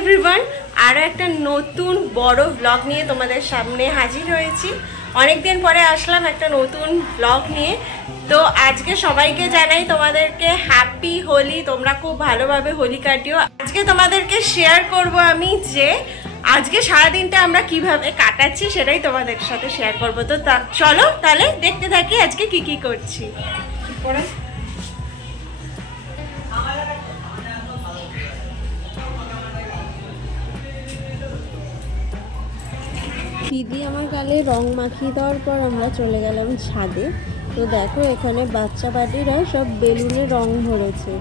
Everyone, আরও একটা নতুন বড় ব্লগ নিয়ে তোমাদের সামনে হাজির হয়েছি। অনেকদিন পরে আসলাম একটা নতুন ব্লগ নিয়ে। তো আজকে সবাইকে জানাই তোমাদেরকে হ্যাপি হোলি। তোমরা খুব ভালোভাবে হোলি কাটিও। আজকে তোমাদেরকে শেয়ার করব আমি যে আজকে সারাদিনটা আমরা কিভাবে কাটাচ্ছি সেটাই তোমাদের সাথে শেয়ার করব। তো চলো তাহলে দেখতে থাকি আজকে কি কি করছি। দিদি আমার গালে রং মাখিয়ে দেওয়ার পর আমরা চলে গেলাম ছাদে। তো দেখো এখানে বাচ্চা বাটিরা সব বেলুনে রং ভরেছে,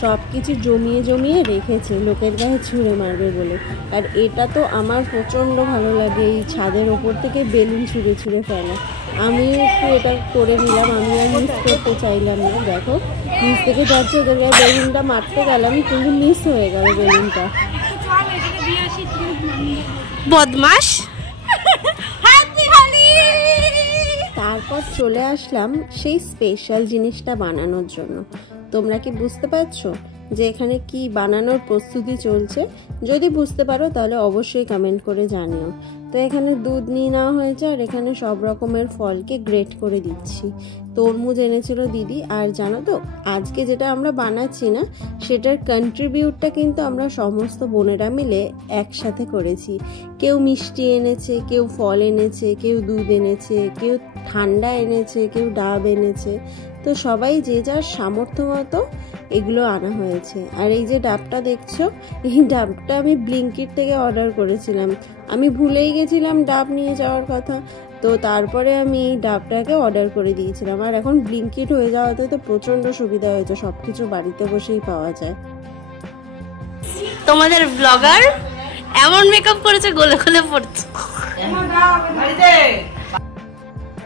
সব কিছু জমিয়ে জমিয়ে রেখেছে লোকের গায়ে ছুঁড়ে মারবে বলে। আর এটা তো আমার প্রচণ্ড ভালো লাগে, এই ছাদের ওপর থেকে বেলুন ছুঁড়ে ছুঁড়ে ফেলা। আমি একটু এটা করে নিলাম, আমি আর মিস করতে চাইলাম না। দেখো নিচ থেকে যাচ্ছে, ওদের গায়ে বেলুনটা মারতে গেলাম কিন্তু মিস হয়ে গেল বেলুনটা। বদমাস। তারপর চলে আসলাম সেই স্পেশাল জিনিসটা বানানোর জন্য। তোমরা কি বুঝতে পারছো যে এখানে কি বানানোর প্রস্তুতি চলছে? যদি বুঝতে পারো তাহলে অবশ্যই কমেন্ট করে জানিও। তো এখানে দুধ নিয়ে নেওয়া হয়েছে আর এখানে সব রকমের ফলকে গ্রেট করে দিচ্ছি। তরমুজ এনেছিল দিদি। আর জানো তো আজকে যেটা আমরা বানাচ্ছি না, সেটার কন্ট্রিবিউটটা কিন্তু আমরা সমস্ত বোনেরা মিলে একসাথে করেছি। কেউ মিষ্টি এনেছে, কেউ ফল এনেছে, কেউ দুধ এনেছে, কেউ ঠান্ডা এনেছে, কেউ ডাব এনেছে। তো সবাই যে যার সামর্থ্য মতো এগুলো আনা হয়েছে। আর এই যে ডাবটা দেখছো, এই ডাবটা আমি ব্লিঙ্কিট থেকে অর্ডার করেছিলাম। আমি ভুলেই গেছিলাম ডাব নিয়ে যাওয়ার কথা। তো তারপরে আমি এই ডাবটাকে অর্ডার করে দিয়েছিলাম। আর এখন ব্লিঙ্কিট হয়ে যাওয়াতে তো প্রচণ্ড সুবিধা হয়েছে, সব কিছু বাড়িতে বসেই পাওয়া যায়। তোমাদের ব্লগার এমন মেকআপ করেছে গলে গলে পড়ছে।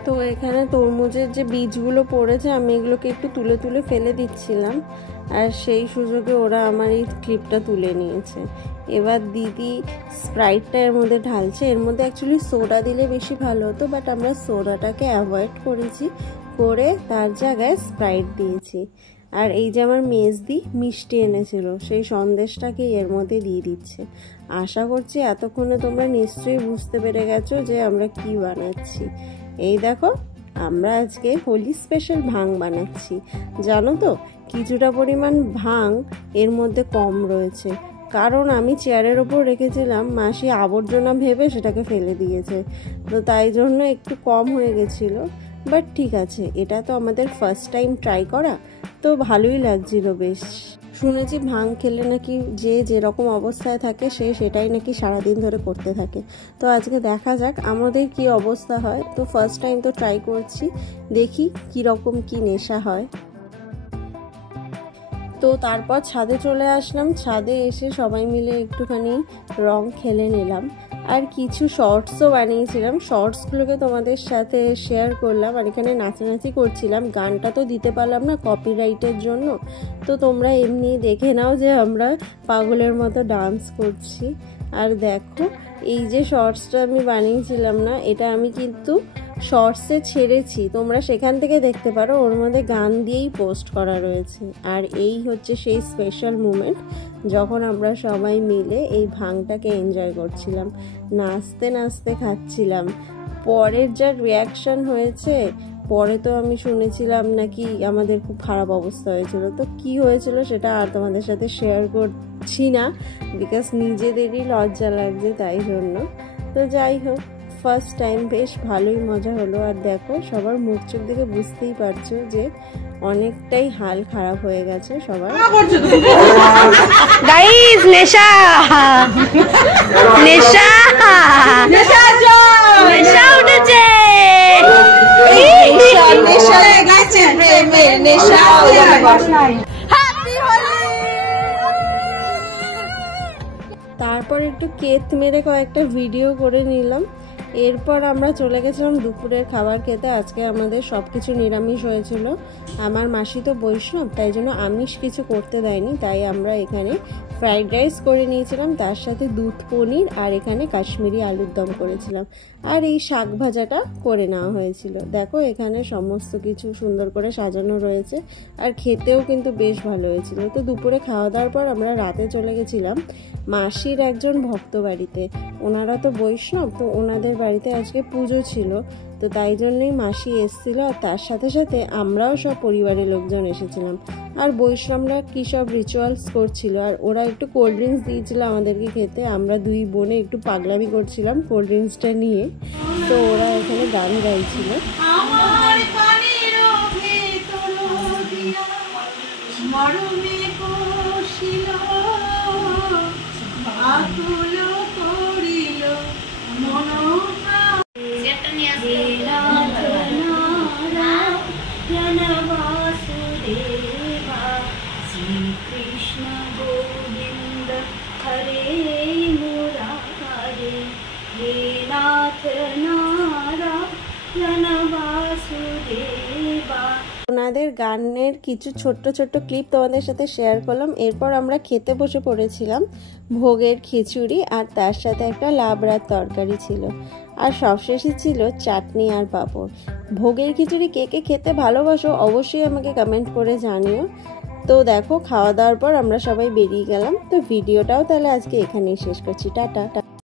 তো এখানে তরমুজের যে বীজগুলো পড়েছে আমি এগুলোকে একটু তুলে তুলে ফেলে দিচ্ছিলাম, আর সেই সুযোগে ওরা আমার এই ক্লিপটা তুলে নিয়েছে। এবার দিদি স্প্রাইটটা এর মধ্যে ঢালছে। এর মধ্যে অ্যাকচুয়ালি সোডা দিলে বেশি ভালো হতো, বাট আমরা সোডাটাকে অ্যাভয়েড করেছি, করে তার জায়গায় স্প্রাইট দিয়েছি। আর এই যে আমার মেজদি মিষ্টি এনেছিল, সেই সন্দেশটাকে এর মধ্যে দিয়ে দিচ্ছে। আশা করছি এতক্ষণে তোমরা নিশ্চয়ই বুঝতে পেরে গেছো যে আমরা কি বানাচ্ছি। এই দেখো আমরা আজকে হোলি স্পেশাল ভাং বানাচ্ছি। জানো তো কিছুটা পরিমাণ ভাং এর মধ্যে কম রয়েছে, কারণ আমি চেয়ারের ওপর রেখেছিলাম, মাসি আবর্জনা ভেবে সেটাকে ফেলে দিয়েছে। তো তাই জন্য একটু কম হয়ে গেছিলো, বাট ঠিক আছে, এটা তো আমাদের ফার্স্ট টাইম ট্রাই করা, তো ভালোই লাগছিল বেশ। শুনেছি ভাং খেলে নাকি যে যেরকম অবস্থায় থাকে সে সেটাই নাকি সারাদিন ধরে করতে থাকে। তো আজকে দেখা যাক আমাদের কি অবস্থা হয়। তো ফার্স্ট টাইম তো ট্রাই করছি, দেখি কীরকম কি নেশা হয়। তো তারপর ছাদে চলে আসলাম। ছাদে এসে সবাই মিলে একটুখানি রং খেলে নিলাম, আর কিছু শর্টসও বানিয়েছিলাম। শর্টসগুলোকে তোমাদের সাথে শেয়ার করলাম। আর এখানে নাচানাচি করছিলাম, গানটা তো দিতে পারলাম না কপিরাইটের জন্য। তো তোমরা এমনি দেখে নাও যে আমরা পাগলের মতো ডান্স করছি। আর দেখো এই যে শর্টসটা আমি বানিয়েছিলাম না, এটা আমি কিন্তু শর্টসে ছেড়েছি, তোমরা সেখান থেকে দেখতে পারো, ওর মধ্যে গান দিয়েই পোস্ট করা রয়েছে। আর এই হচ্ছে সেই স্পেশাল মুমেন্ট যখন আমরা সবাই মিলে এই ভাংটাকে এনজয় করছিলাম, নাচতে নাচতে খাচ্ছিলাম। পরের যা রিয়াকশন হয়েছে, পরে তো আমি শুনেছিলাম নাকি আমাদের খুব খারাপ অবস্থা হয়েছিল। তো কি হয়েছিল সেটা আর তোমাদের সাথে শেয়ার করছি না, বিকজ নিজেদেরই লজ্জা লাগছে তাই জন্য। তো যাই হোক, ফার্স্ট টাইম বেশ ভালোই মজা হলো। আর দেখো সবার মুখ চোখ দেখে বুঝতেই পারছো যে অনেকটাই হাল খারাপ হয়ে গেছে সবার। গাইস নেশা নেশা নেশা উঠেছে, তারপর একটু কেত মেরে কয়েকটা ভিডিও করে নিলাম। এরপর আমরা চলে গেছিলাম দুপুরের খাবার খেতে। আজকে আমাদের সব কিছু নিরামিষ হয়েছিল। আমার মাসি তো বৈষ্ণব, তাই জন্য আমিষ কিছু করতে দেয়নি, তাই আমরা এখানে ফ্রাইড রাইস করে নিয়েছিলাম, তার সাথে দুধ পনির আর এখানে কাশ্মীরি আলুর দম করেছিলাম, আর এই শাক ভাজাটা করে নেওয়া হয়েছিল। দেখো এখানে সমস্ত কিছু সুন্দর করে সাজানো রয়েছে, আর খেতেও কিন্তু বেশ ভালো হয়েছিল। তো দুপুরে খাওয়া দাওয়ার পর আমরা রাতে চলে গেছিলাম মাসির একজন ভক্ত বাড়িতে। ওনারা তো বৈষ্ণব, তো ওনাদের বাড়িতে আজকে পুজো ছিল, তো তাই জন্যই মাসি এসেছিল, আর তার সাথে সাথে আমরাও সব পরিবারের লোকজন এসেছিলাম। আর বৈষ্ণবরা কী সব রিচুয়ালস করছিল, আর ওরা একটু কোল্ড ড্রিঙ্কস দিয়েছিল আমাদেরকে খেতে। আমরা দুই বোনে একটু পাগলামি করছিলাম কোল্ড ড্রিঙ্কসটা নিয়ে, তো ওরা এখানে গান গাইছিল। শ্রীকৃষ্ণ গোবিন্দ হরে মুরারে, হে নাথ নারায়ণ বাসুদেবা। ওনাদের গানের কিছু ছোট্ট ছোট্ট ক্লিপ তোমাদের সাথে শেয়ার করলাম। এরপর আমরা খেতে বসে পড়েছিলাম। ভোগের খিচুড়ি আর তার সাথে একটা লাবড়ার তরকারি ছিল, আর সবশেষে ছিল চাটনি আর পাঁপড়। ভোগের খিচুড়ি কে কে খেতে ভালোবাসো অবশ্যই আমাকে কমেন্ট করে জানিও। তো দেখো খাওয়া দাওয়ার পর আমরা সবাই বেরিয়ে গেলাম। তো ভিডিওটাও তাহলে আজকে এখানেই শেষ করছি। টাটা।